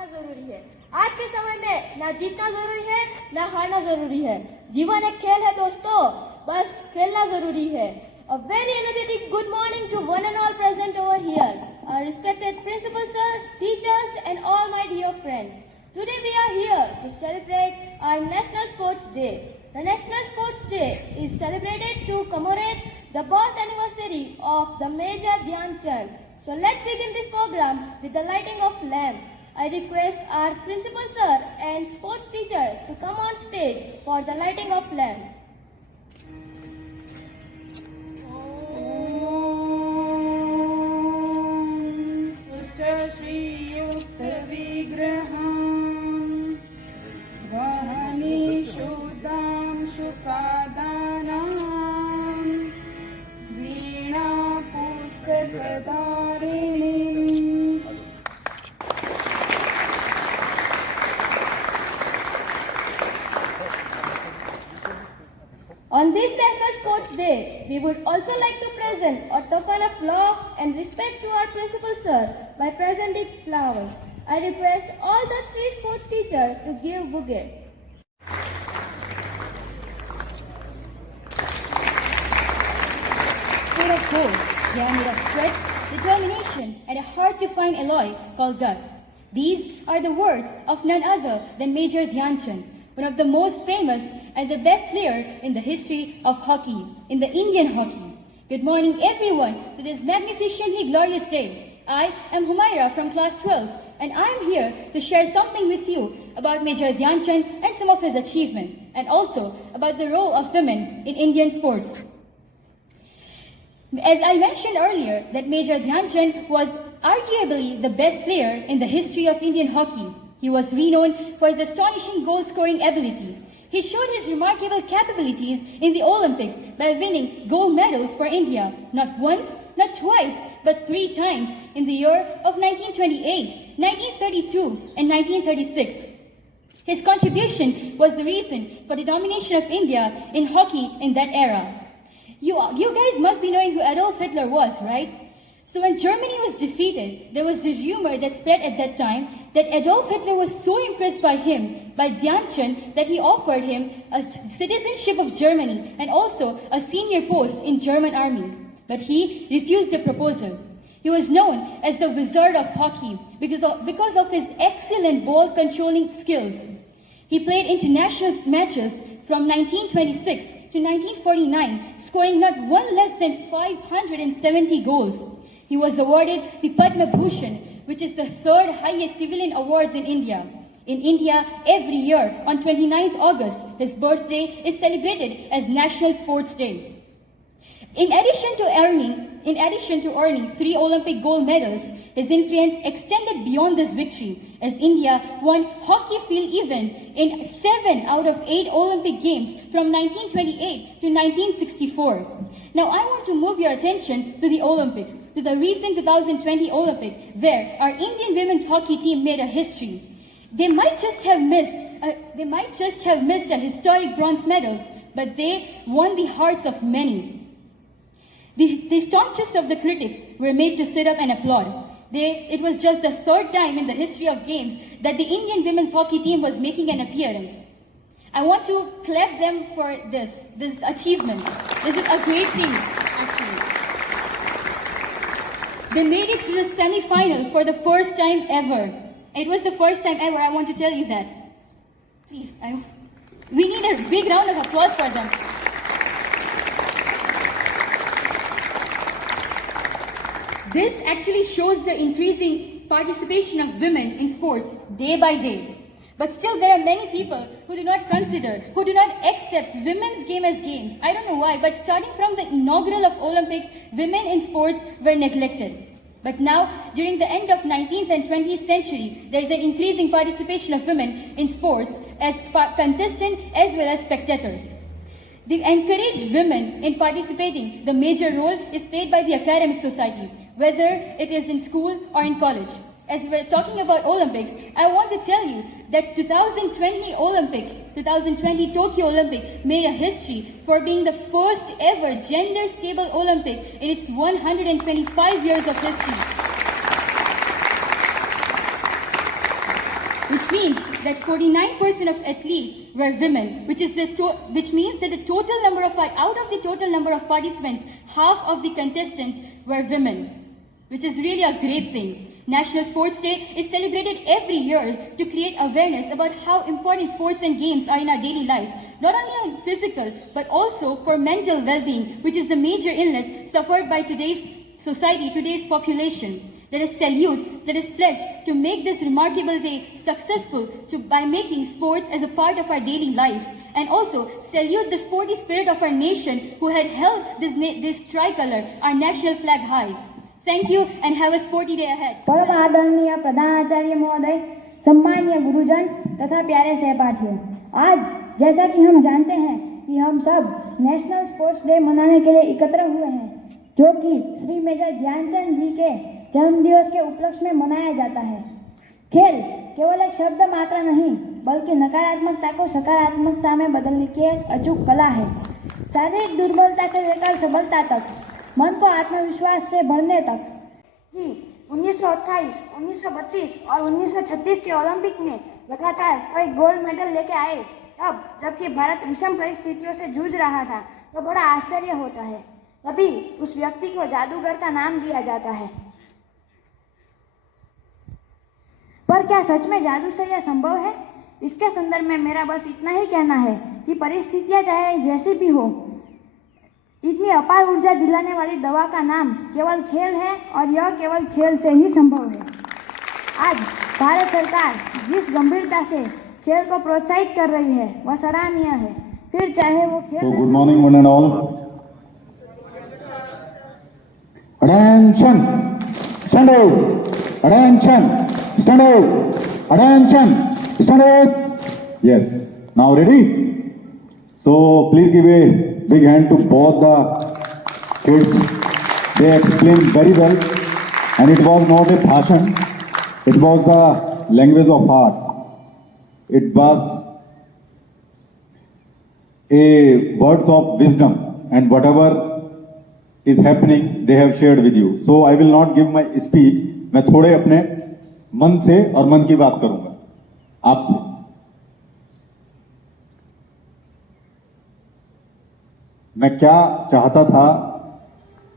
हारना जरूरी है। आज के समय में ना जीतना जरूरी है ना हारना जरूरी है। जीवन एक खेल है दोस्तों, बस खेलना जरूरी है। A very energetic good morning to one and all present over here. Our respected principal sir, teachers and all my dear friends. Today we are here to celebrate our National Sports Day. The National Sports Day is celebrated to commemorate the birth anniversary of the Major Dhyan Chand. So let's begin this program with the lighting of lamp. I request our principal sir and sports teacher to come on stage for the lighting of lamp. On this National Sports Day, we would also like to present a token of love and respect to our principal sir by presenting flowers. I request all the three sports teachers to give bouquet. Made of gold, they are made of sweat, determination, and a hard-to-find alloy called dust. These are the words of none other than Major Dhyan Chand, one of the most famous and the best player in the history of hockey, in the Indian hockey. Good morning everyone to this magnificently glorious day. I am Humaira from class 12 and I am here to share something with you about Major Dhyan Chand and some of his achievements, and also about the role of women in Indian sports. As I mentioned earlier, that Major Dhyan Chand was arguably the best player in the history of Indian hockey. He was renowned for his astonishing goal-scoring abilities. He showed his remarkable capabilities in the Olympics by winning gold medals for India, not once, not twice, but 3 times in the year of 1928, 1932, and 1936. His contribution was the reason for the domination of India in hockey in that era. You guys must be knowing who Adolf Hitler was, right? So when Germany was defeated, there was a rumor that spread at that time that Adolf Hitler was so impressed by him, by Dhyan Chand, that he offered him a citizenship of Germany and also a senior post in German army. But he refused the proposal. He was known as the Wizard of Hockey because of his excellent ball controlling skills. He played international matches from 1926 to 1949, scoring not one less than 570 goals. He was awarded the Padma Bhushan, which is the 3rd highest civilian awards in India. In India, every year on 29th August, his birthday is celebrated as National Sports Day. In addition to earning 3 Olympic gold medals, his influence extended beyond this victory, as India won hockey field event in 7 out of 8 Olympic Games from 1928 to 1964. Now I want to move your attention to the Olympics, to the recent 2020 Olympics, where our Indian women's hockey team made a history. They might just have missed a historic bronze medal, but they won the hearts of many. The staunchest of the critics were made to sit up and applaud. It was just the 3rd time in the history of games that the Indian women's hockey team was making an appearance. I want to clap them for this achievement. This is a great thing, actually. They made it to the semi-finals for the first time ever. It was the first time ever, I want to tell you that. Please, we need a big round of applause for them. This actually shows the increasing participation of women in sports day by day. But still there are many people who do not accept women's game as games. I don't know why, but starting from the inaugural of Olympics, women in sports were neglected. But now, during the end of 19th and 20th century, there is an increasing participation of women in sports as contestants as well as spectators. They encourage women in participating. The major role is played by the academic society, whether it is in school or in college. As we're talking about Olympics, I want to tell you that 2020 Tokyo Olympic made a history for being the first ever gender-stable Olympic in its 125 years of history. which means that 49% of athletes were women, which means that the total number of out of the total number of participants, half of the contestants were women, which is really a great thing. National Sports Day is celebrated every year to create awareness about how important sports and games are in our daily lives, not only on physical but also for mental well-being, which is the major illness suffered by today's society, today's population. Let us salute, let us pledge to make this remarkable day successful by making sports as a part of our daily lives, and also salute the sporty spirit of our nation who had held this tricolor, our national flag, high. Thank you and have a sporty day ahead. परम आदरणीय प्रधानाचार्य महोदय, सम्मानीय गुरुजन तथा प्यारे सहपाठियों, आज जैसा कि हम जानते हैं कि हम सब नेशनल स्पोर्ट्स डे मनाने के लिए एकत्र हुए हैं, जो कि श्री मेजर ध्यानचंद जी के जन्मदिवस के उपलक्ष्य में मनाया जाता है। खेल केवल एक शब्द मात्र नहीं, बल्कि नकारात्मकता को सकारात्मकता में बदलने की एक अचूक कला है। शारीरिक दुर्बलता से लेकर सबलता तक, मन को आत्मविश्वास से भरने तक। जी 1928, 1932 और 1936 के ओलंपिक में लगातार कई गोल्ड मेडल लेके आए, तब जबकि भारत विषम परिस्थितियों से जूझ रहा था, तो बड़ा आश्चर्य होता है। तभी उस व्यक्ति को जादूगर का नाम दिया जाता है। पर क्या सच में जादू से यह संभव है? इसके संदर्भ में मेरा बस इतना ही कहना है कि परिस्थितियां चाहे जैसी भी हो, इतनी अपार ऊर्जा दिलाने वाली दवा का नाम केवल खेल है, और यह केवल खेल से ही संभव है। आज भारत सरकार जिस गंभीरता से खेल को प्रोत्साहित कर रही है, वह सराहनीय है। फिर चाहे वो खेल। Good morning one and all. Attention, stand, attention, stand, attention, stand. Yes, now ready? So please give a big hand to both the kids. They explained very well, and it was not a bhashan, it was the language of heart. It was a words of wisdom, and whatever is happening they have shared with you. So I will not give my speech. मैं थोड़े अपने मन से और मन की बात करूंगा आपसे। मैं क्या चाहता था,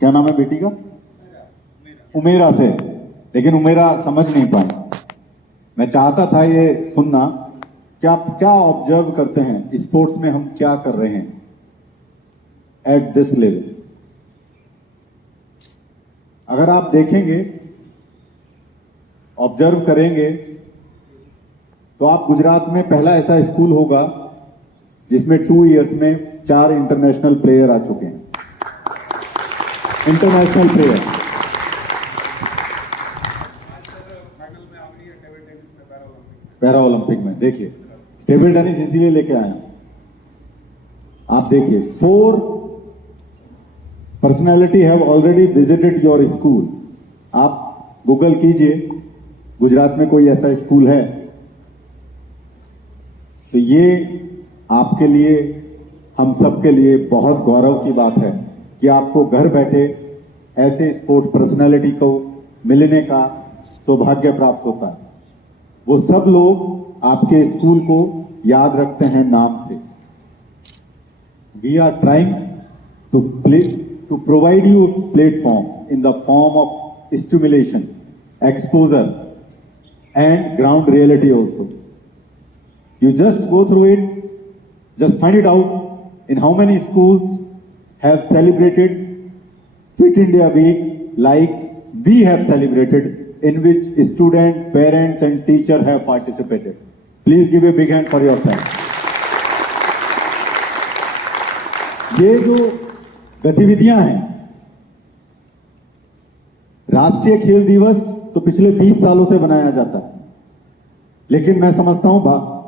क्या नाम है बेटी का? उमेरा से, लेकिन उमेरा समझ नहीं पाई। मैं चाहता था ये सुनना कि आप क्या ऑब्जर्व करते हैं स्पोर्ट्स में, हम क्या कर रहे हैं एट दिस लेवल। अगर आप देखेंगे, ऑब्जर्व करेंगे, तो आप गुजरात में पहला ऐसा स्कूल होगा जिसमें 2 इयर्स में 4 इंटरनेशनल प्लेयर आ चुके हैं। इंटरनेशनल प्लेयर पैरा ओलंपिक में, देखिए टेबल टेनिस इसीलिए लेके आया। आप देखिए 4 personality have already visited your school. आप गूगल कीजिए, गुजरात में कोई ऐसा स्कूल है? तो ये आपके लिए, हम सबके लिए बहुत गौरव की बात है कि आपको घर बैठे ऐसे स्पोर्ट पर्सनालिटी को मिलने का सौभाग्य प्राप्त होता है। वो सब लोग आपके स्कूल को याद रखते हैं नाम से। We are trying to provide you platform in the form of stimulation, exposure and ground reality also. You just go through it, just find it out in how many schools have celebrated Fit India Week like we have celebrated, in which students, parents and teachers have participated. Please give a big hand for yourself. ये जो गतिविधियां हैं, राष्ट्रीय खेल दिवस तो पिछले 20 सालों से बनाया जाता है, लेकिन मैं समझता हूं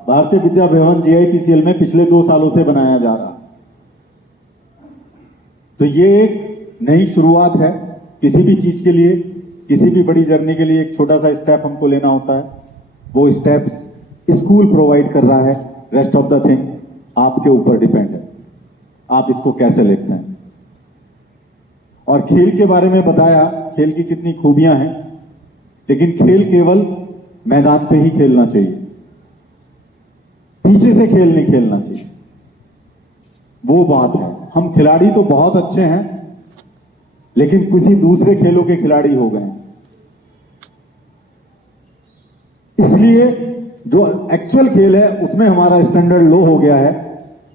भारतीय विद्या भवन GIPCL में पिछले 2 सालों से बनाया जा रहा। तो ये एक नई शुरुआत है। किसी भी चीज के लिए, किसी भी बड़ी जर्नी के लिए एक छोटा सा स्टेप हमको लेना होता है। वो स्टेप्स स्कूल प्रोवाइड कर रहा है, रेस्ट ऑफ द थिंग आपके ऊपर डिपेंड है, आप इसको कैसे लेते हैं। और खेल के बारे में बताया, खेल की कितनी खूबियां हैं, लेकिन खेल केवल मैदान पे ही खेलना चाहिए। पीछे से खेल नहीं खेलना चाहिए, वो बात है। हम खिलाड़ी तो बहुत अच्छे हैं, लेकिन किसी दूसरे खेलों के खिलाड़ी हो गए, इसलिए जो एक्चुअल खेल है उसमें हमारा स्टैंडर्ड लो हो गया है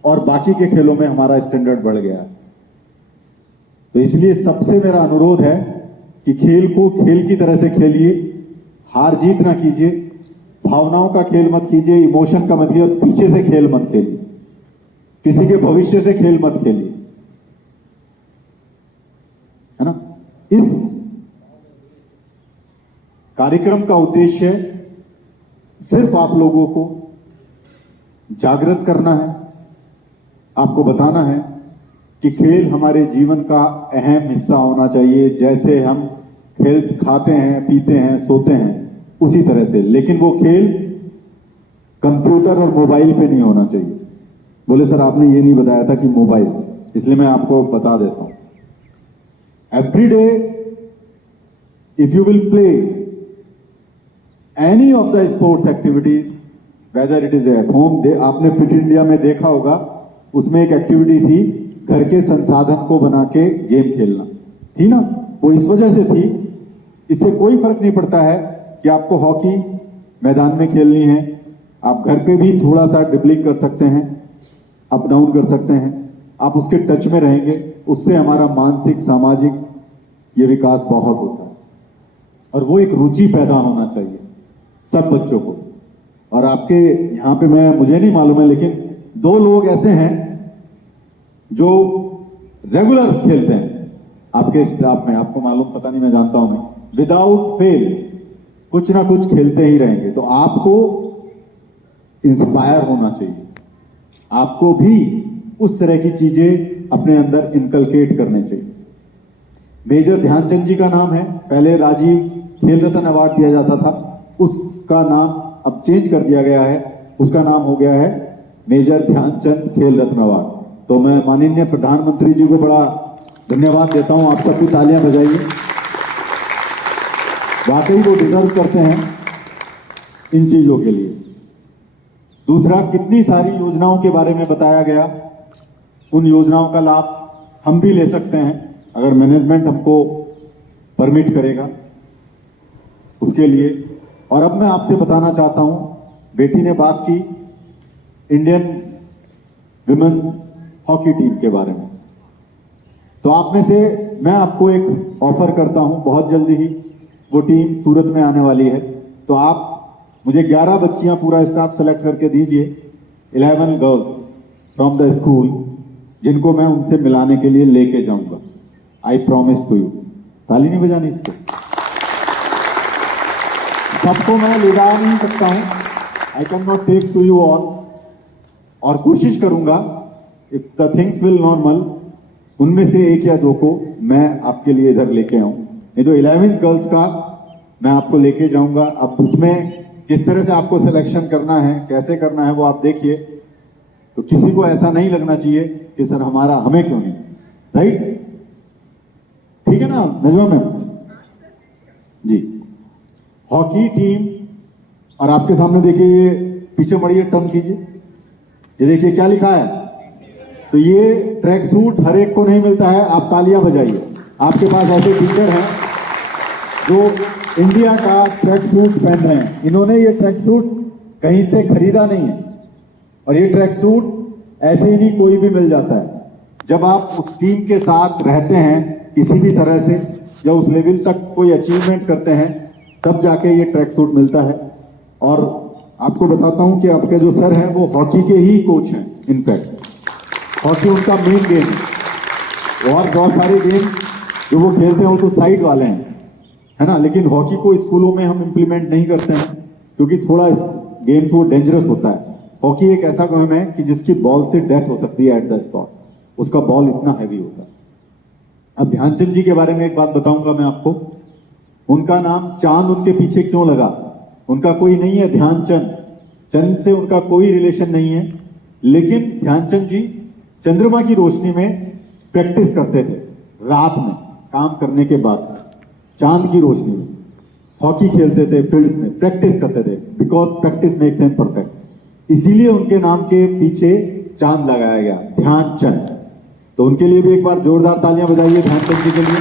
और बाकी के खेलों में हमारा स्टैंडर्ड बढ़ गया है। तो इसलिए सबसे मेरा अनुरोध है कि खेल को खेल की तरह से खेलिए, हार जीत ना कीजिए, भावनाओं का खेल मत कीजिए, इमोशन का मत कीजिए, और पीछे से खेल मत खेलिए, किसी के भविष्य से खेल मत खेलिए, है ना। इस कार्यक्रम का उद्देश्य सिर्फ आप लोगों को जागृत करना है, आपको बताना है कि खेल हमारे जीवन का अहम हिस्सा होना चाहिए। जैसे हम खेल खाते हैं, पीते हैं, सोते हैं, उसी तरह से, लेकिन वो खेल कंप्यूटर और मोबाइल पे नहीं होना चाहिए। बोले सर आपने ये नहीं बताया था कि मोबाइल, इसलिए मैं आपको बता देता हूं। Every day if you will play any of the sports activities, whether it is at home, आपने फिट इंडिया में देखा होगा, उसमें एक एक्टिविटी थी घर के संसाधन को बना के गेम खेलना, थी ना। वो इस वजह से थी, इससे कोई फर्क नहीं पड़ता है कि आपको हॉकी मैदान में खेलनी है, आप घर पे भी थोड़ा सा ड्रिबलिंग कर सकते हैं, अप डाउन कर सकते हैं, आप उसके टच में रहेंगे, उससे हमारा मानसिक सामाजिक ये विकास बहुत होता है। और वो एक रुचि पैदा होना चाहिए सब बच्चों को। और आपके यहां पे मुझे नहीं मालूम है, लेकिन 2 लोग ऐसे हैं जो रेगुलर खेलते हैं आपके स्टाफ में, आपको मालूम, पता नहीं, मैं जानता हूं नहीं, विदाउट फेल कुछ ना कुछ खेलते ही रहेंगे। तो आपको इंस्पायर होना चाहिए, आपको भी उस तरह की चीजें अपने अंदर इनकलकेट करने चाहिए। मेजर ध्यानचंद जी का नाम है, पहले राजीव खेल रत्न अवार्ड दिया जाता था, उसका नाम अब चेंज कर दिया गया है, उसका नाम हो गया है मेजर ध्यानचंद खेल रत्न अवार्ड। तो मैं माननीय प्रधानमंत्री जी को बड़ा धन्यवाद देता हूं, आप सब भी तालियां बजाइए, वाकई वो डिजर्व करते हैं इन चीजों के लिए। दूसरा, कितनी सारी योजनाओं के बारे में बताया गया, उन योजनाओं का लाभ हम भी ले सकते हैं अगर मैनेजमेंट हमको परमिट करेगा उसके लिए। और अब मैं आपसे बताना चाहता हूं, बेटी ने बात की इंडियन विमेन हॉकी टीम के बारे में, तो आप में से मैं आपको एक ऑफर करता हूं, बहुत जल्दी ही वो टीम सूरत में आने वाली है, तो आप मुझे 11 बच्चियां पूरा स्टाफ सेलेक्ट करके दीजिए, 11 गर्ल्स फ्रॉम द स्कूल, जिनको मैं उनसे मिलाने के लिए लेके जाऊंगा। I promise to you. ताली नहीं बजानी इसको, सबको मैं ले जा नहीं सकता हूं, I can not take to you all, और कोशिश करूंगा if the things will normal, उनमें से 1 या 2 को मैं आपके लिए इधर लेके आऊं। ये जो 11th गर्ल्स का मैं आपको लेके जाऊंगा, अब उसमें किस तरह से आपको सिलेक्शन करना है, कैसे करना है, वो आप देखिए। तो किसी को ऐसा नहीं लगना चाहिए कि सर हमें क्यों नहीं, राइट? ठीक है ना नजमा मैम जी। हॉकी टीम, और आपके सामने देखिए, ये पीछे मड़िए, टर्न कीजिए, ये देखिए क्या लिखा है। तो ये ट्रैक सूट हर एक को नहीं मिलता है, आप तालियां बजाइए। आपके पास ऐसे टीचर हैं जो इंडिया का ट्रैक सूट पहन रहे हैं, इन्होंने ये ट्रैक सूट कहीं से खरीदा नहीं है, और ये ट्रैक सूट ऐसे ही नहीं कोई भी मिल जाता है। जब आप उस टीम के साथ रहते हैं किसी भी तरह से, या उस लेवल तक कोई अचीवमेंट करते हैं, तब जाके ये ट्रैक सूट मिलता है। और आपको बताता हूं कि आपके जो सर हैं वो हॉकी के ही कोच हैं, इनफैक्ट हॉकी उनका मेन गेम है, और बहुत सारे गेम जो वो खेलते हैं वो तो साइड वाले हैं, है ना। लेकिन हॉकी को स्कूलों में हम इम्प्लीमेंट नहीं करते हैं, क्योंकि थोड़ा गेम्स वो डेंजरस होता है। हॉकी एक ऐसा गेम है कि जिसकी बॉल से डेथ हो सकती है एट द स्पॉट, उसका बॉल इतना हैवी होता है। अब ध्यानचंद जी के बारे में एक बात बताऊंगा मैं आपको, उनका नाम चांद उनके पीछे क्यों लगा, उनका कोई नहीं है ध्यानचंद, चंद से उनका कोई रिलेशन नहीं है, लेकिन ध्यानचंद जी चंद्रमा की रोशनी में प्रैक्टिस करते थे, रात में काम करने के बाद चांद की रोशनी में हॉकी खेलते थे, फील्ड्स में प्रैक्टिस करते थे, because practice makes M perfect. इसीलिए उनके नाम के पीछे चांद लगाया गया, ध्यानचंद। तो उनके लिए भी एक बार जोरदार तालियां बजाइए ध्यानचंद जी के लिए।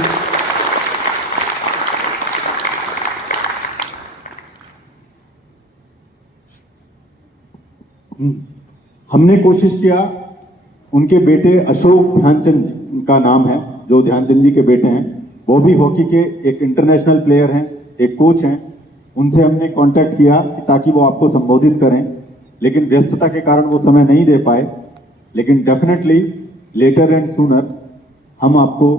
हमने कोशिश किया, उनके बेटे अशोक ध्यानचंद का नाम है, जो ध्यानचंद जी के बेटे हैं, वो भी हॉकी के एक इंटरनेशनल प्लेयर हैं, एक कोच हैं। उनसे हमने कांटेक्ट किया ताकि वो आपको संबोधित करें, लेकिन व्यस्तता के कारण वो समय नहीं दे पाए। लेकिन डेफिनेटली लेटर एंड सूनर हम आपको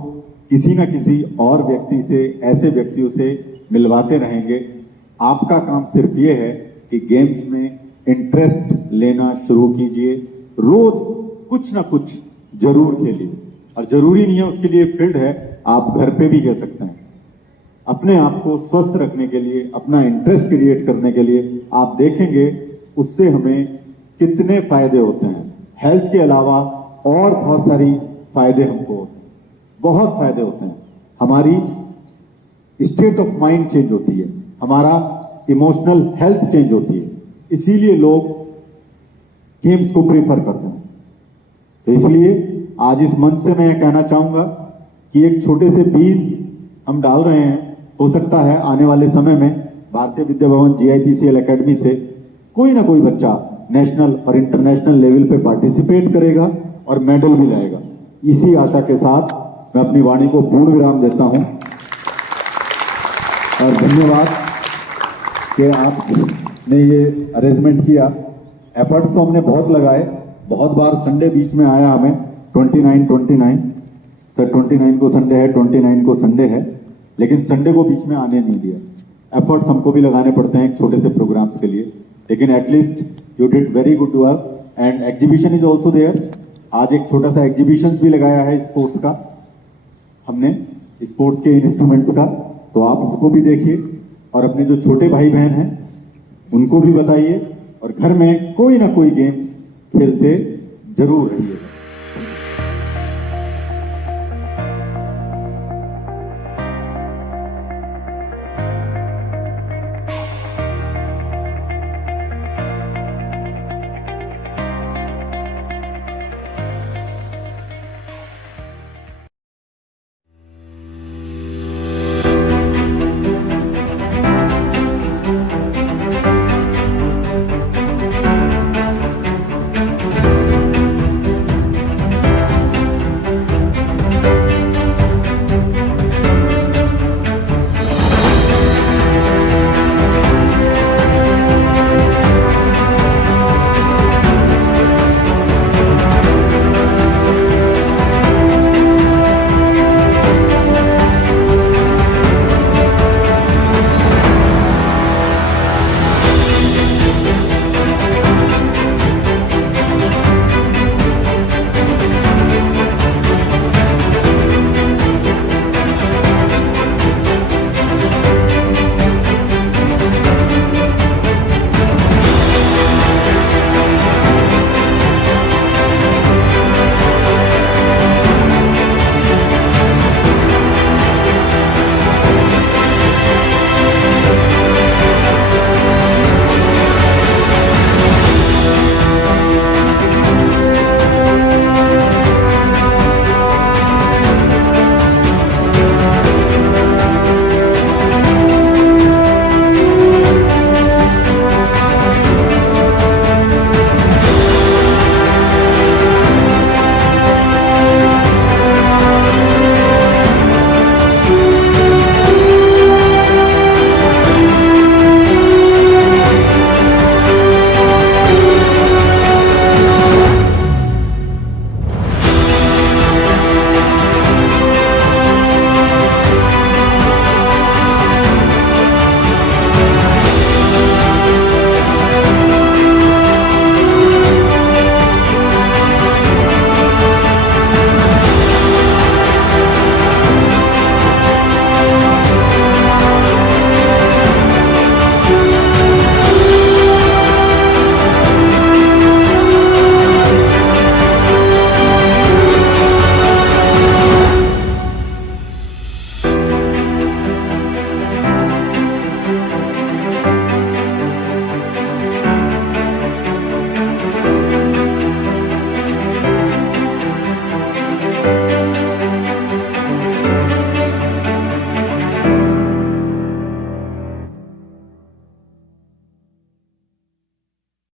किसी न किसी और व्यक्ति से, ऐसे व्यक्तियों से मिलवाते रहेंगे। आपका काम सिर्फ ये है कि गेम्स में इंटरेस्ट लेना शुरू कीजिए, रोज कुछ ना कुछ जरूर खेलिए। और जरूरी नहीं है उसके लिए फील्ड है, आप घर पे भी खेल सकते हैं। अपने आप को स्वस्थ रखने के लिए, अपना इंटरेस्ट क्रिएट करने के लिए आप देखेंगे उससे हमें कितने फायदे होते हैं। हेल्थ के अलावा और बहुत सारी फायदे हमको होते हैं, बहुत फायदे होते हैं। हमारी स्टेट ऑफ माइंड चेंज होती है, हमारा इमोशनल हेल्थ चेंज होती है। इसीलिए लोग गेम्स को प्रीफर करते हैं। तो इसलिए आज इस मंच से मैं यह कहना चाहूंगा कि एक छोटे से बीज हम डाल रहे हैं। हो सकता है आने वाले समय में भारतीय विद्या भवन GIPCL एकेडमी से कोई ना कोई बच्चा नेशनल और इंटरनेशनल लेवल पे पार्टिसिपेट करेगा और मेडल भी लाएगा। इसी आशा के साथ मैं अपनी वाणी को पूर्ण विराम देता हूं और धन्यवाद कि आपने ये अरेंजमेंट किया। एफर्ट्स तो हमने बहुत लगाए, बहुत बार संडे बीच में आया हमें, 29 सर 29 को संडे है, 29 को संडे है, लेकिन संडे को बीच में आने नहीं दिया। एफर्ट्स हमको भी लगाने पड़ते हैं छोटे से प्रोग्राम्स के लिए, लेकिन at least you did very good work and exhibition is also there. आज एक छोटा सा एग्जीबिशन भी लगाया है स्पोर्ट्स का, हमने स्पोर्ट्स के इंस्ट्रूमेंट्स का, तो आप उसको भी देखिए और अपने जो छोटे भाई बहन हैं उनको भी बताइए और घर में कोई ना कोई गेम्स खेलते जरूर रहिए।